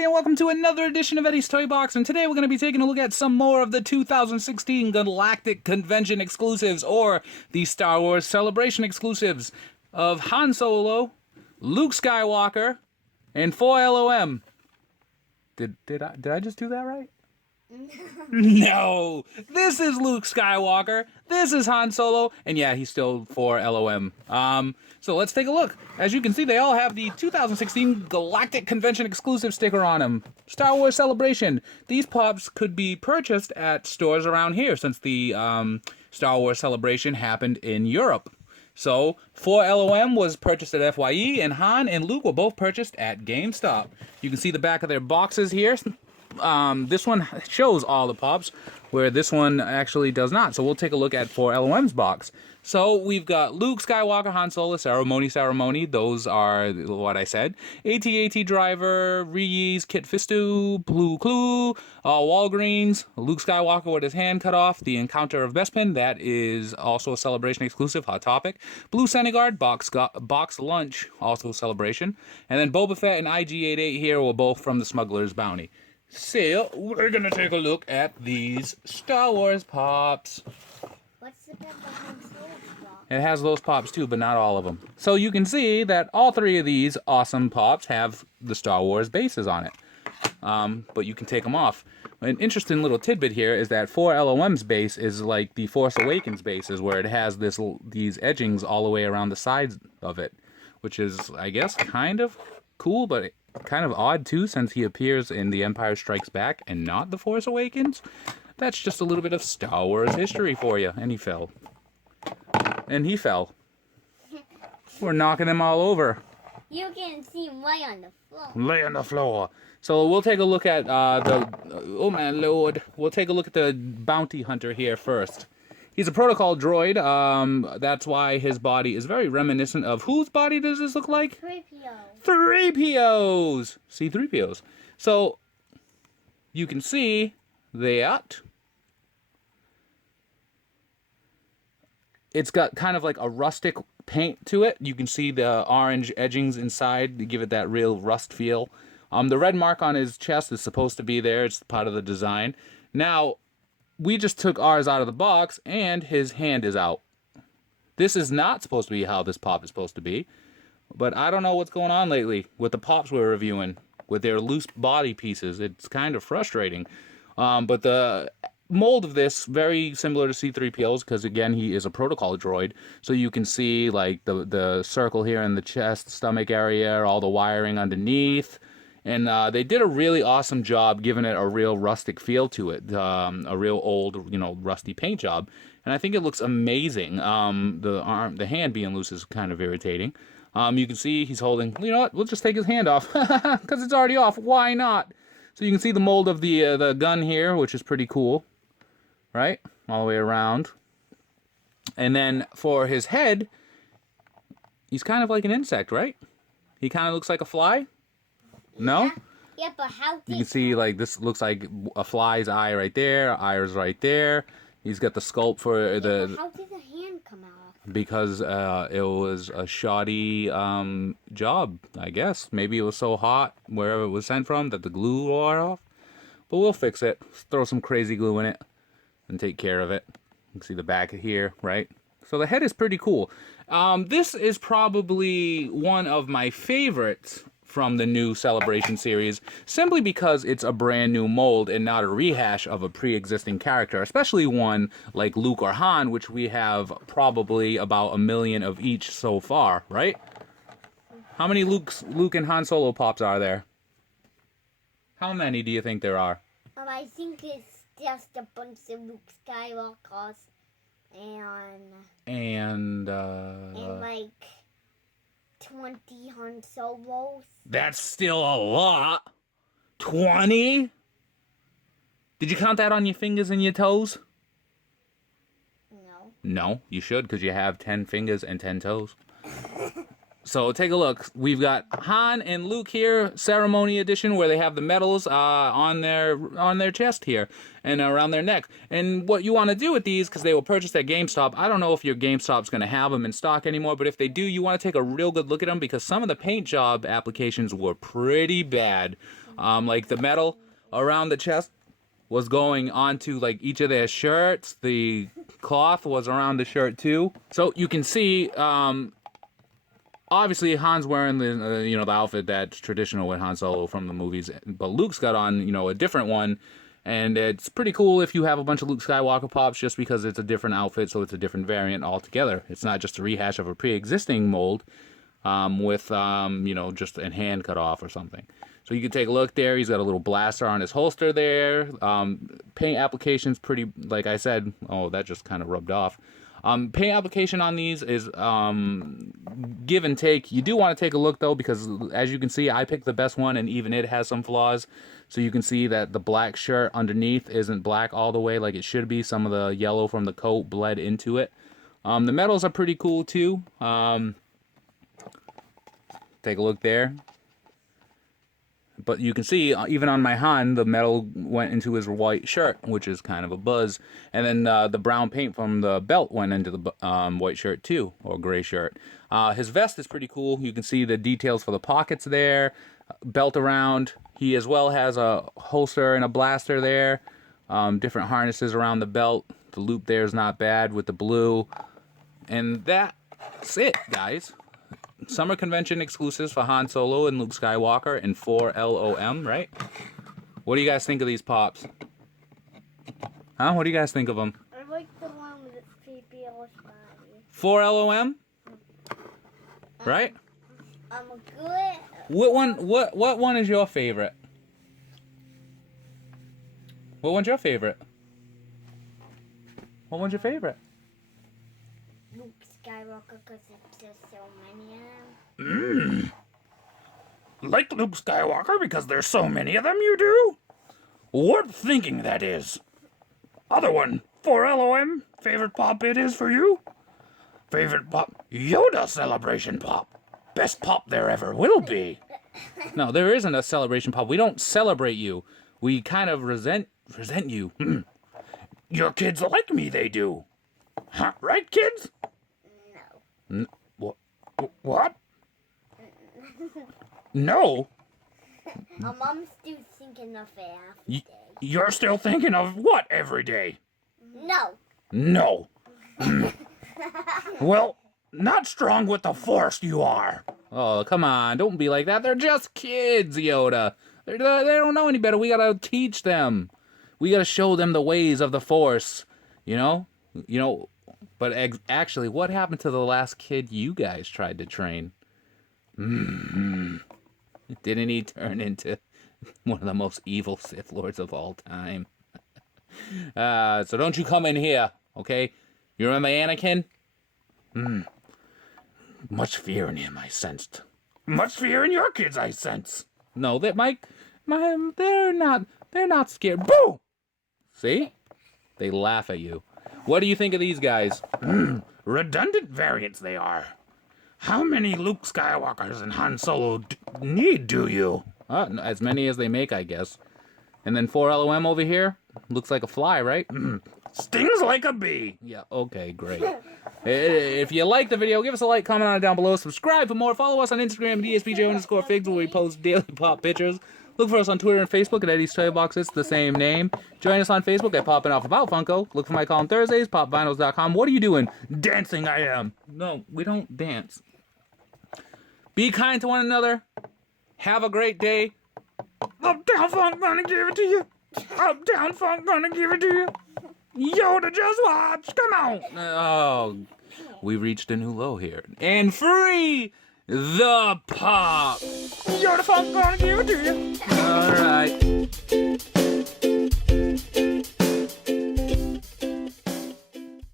everybody, and welcome to another edition of Eddie's Toy Box. And today we're going to be taking a look at some more of the 2016 Galactic Convention exclusives, or the Star Wars Celebration exclusives of Han Solo, Luke Skywalker, and 4 LOM. Did I just do that right? No! This is Luke Skywalker, this is Han Solo, and yeah, he's still 4 LOM. So let's take a look. As you can see, they all have the 2016 Galactic Convention exclusive sticker on them. Star Wars Celebration. These Pops could be purchased at stores around here, since the Star Wars Celebration happened in Europe. So, 4 LOM was purchased at FYE, and Han and Luke were both purchased at GameStop. You can see the back of their boxes here. This one shows all the Pops, where this one actually does not. So we'll take a look at 4 LOM's box. So we've got Luke Skywalker, Han Solo, Ceremony. Those are what I said. AT-AT Driver, Reese, Kit Fistu, Blue Clue, Walgreens, Luke Skywalker with his hand cut off, The Encounter of Bespin. That is also a Celebration exclusive, Hot Topic. Blue Senegard, Box Lunch, also Celebration. And then Boba Fett and IG-88 here were both from the Smuggler's Bounty. So, we're going to take a look at these Star Wars Pops. What's the back behind Solo's box? It has those Pops too, but not all of them. So you can see that all 3 of these awesome Pops have the Star Wars bases on it. But you can take them off. An interesting little tidbit here is that 4 LOM's base is like the Force Awakens bases, where it has these edgings all the way around the sides of it. Which is, I guess, kind of cool, but kind of odd too, since he appears in The Empire Strikes Back and not The Force Awakens. That's just a little bit of Star Wars history for you. And he fell. And he fell. We're knocking them all over. You can see him lay on the floor. Lay on the floor. So we'll take a look at oh my lord. We'll take a look at the bounty hunter here first. He's a protocol droid. That's why his body is very reminiscent of... Whose body does this look like? 3PO. 3POs! C-3POs. So, you can see that it's got kind of like a rustic paint to it. You can see the orange edgings inside to give it that real rust feel. The red mark on his chest is supposed to be there. It's part of the design. Now, we just took ours out of the box, and his hand is out. This is not supposed to be how this Pop is supposed to be. But I don't know what's going on lately with the Pops we're reviewing, with their loose body pieces. It's kind of frustrating. But the mold of this, very similar to C-3PO's, because again, he is a protocol droid. So you can see like the circle here in the chest, stomach area, all the wiring underneath. And they did a really awesome job giving it a real rustic feel to it. A real old, rusty paint job. And I think it looks amazing. The hand being loose is kind of irritating. You can see he's holding, you know what, we'll just take his hand off. Because it's already off. Why not? So you can see the mold of the gun here, which is pretty cool. Right? All the way around. And then for his head, he's kind of like an insect, right? He kind of looks like a fly. No? Yeah, but how did... You can see, like, this looks like a fly's eye right there, eye's right there. He's got the sculpt for the... But how did the hand come out? Because it was a shoddy job, I guess. Maybe it was so hot, wherever it was sent from, that the glue wore off. But we'll fix it. Throw some crazy glue in it and take care of it. You can see the back here, right? So the head is pretty cool. This is probably one of my favorites from the new Celebration series, simply because it's a brand new mold and not a rehash of a pre-existing character, especially one like Luke or Han, which we have probably about 1 million of each so far, right? How many Luke and Han Solo Pops are there? How many do you think there are? I think it's just a bunch of Luke Skywalkers and like 20 Han Solos. That's still a lot. 20? Did you count that on your fingers and your toes? No. No, you should, because you have 10 fingers and 10 toes. So take a look. We've got Han and Luke here, Ceremony Edition, where they have the medals on their chest here and around their neck. And what you want to do with these, because they were purchased at GameStop, I don't know if your GameStop's going to have them in stock anymore, but if they do, you want to take a real good look at them, because some of the paint job applications were pretty bad. Like the metal around the chest was going onto like each of their shirts. The cloth was around the shirt too. So you can see, obviously Han's wearing the the outfit that's traditional with Han Solo from the movies, but Luke's got on a different one, and it's pretty cool if you have a bunch of Luke Skywalker pops, just because it's a different outfit, so it's a different variant altogether. It's not just a rehash of a pre-existing mold with just a hand cut off or something. So you can take a look there. He's got a little blaster on his holster there. Paint application's pretty, like I said. Oh, that just kind of rubbed off. Paint application on these is give and take. You do want to take a look though, because as you can see, I picked the best one, and even it has some flaws. So you can see that the black shirt underneath isn't black all the way like it should be. Some of the yellow from the coat bled into it. The metals are pretty cool too. Take a look there. But you can see, even on my Han, the metal went into his white shirt, which is kind of a buzz. And then the brown paint from the belt went into the white shirt too, or gray shirt. His vest is pretty cool. You can see the details for the pockets there, belt around. He as well has a holster and a blaster there. Different harnesses around the belt. The loop there is not bad with the blue. And that's it, guys. Summer convention exclusives for Han Solo and Luke Skywalker and 4 LOM, right? What do you guys think of these pops? Huh? What do you guys think of them? I like the one with the 3PO's body. 4 LOM? Right? I'm good. What one is your favorite? What one's your favorite? What one's your favorite? Luke Skywalker, because there's so many of them. Like Luke Skywalker because there's so many of them, you do? What thinking that is. Other one, 4 LOM, favorite pop it is for you? Favorite pop, Yoda celebration pop. Best pop there ever will be. No, there isn't a celebration pop. We don't celebrate you. We kind of resent you. Your kids like me, they do. Huh, right, kids? No. What? No? Mom's still thinking of it after day. You're still thinking of what every day? No. No. Well, not strong with the Force you are. Oh, come on. Don't be like that. They're just kids, Yoda. They don't know any better. We gotta teach them. We gotta show them the ways of the Force. But actually, what happened to the last kid you guys tried to train? Didn't he turn into one of the most evil Sith Lords of all time? So don't you come in here, okay? You remember Anakin? Much fear in him I sensed. Much fear in your kids I sense. No, that they're not scared. Boo! See? They laugh at you. What do you think of these guys? Redundant variants they are. How many Luke Skywalkers and Han Solo need, do you? As many as they make, I guess. And then 4 LOM over here. Looks like a fly, right? Stings like a bee. Yeah, okay, great. If you like the video, give us a like, comment on it down below, subscribe for more, follow us on Instagram, DSPJ_figs, where we post daily pop pictures. Look for us on Twitter and Facebook at EddiesToyBox, it's the same name. Join us on Facebook at Poppin' Off About Funko. Look for my column Thursdays, popvinyls.com. What are you doing? Dancing I am. No, we don't dance. Be kind to one another. Have a great day. Uptown Funk gonna give it to you. Uptown Funk gonna give it to you. Yoda, just watch. Come on. Oh, we reached a new low here. And free the pop. Yoda Funk gonna give it to you. All right.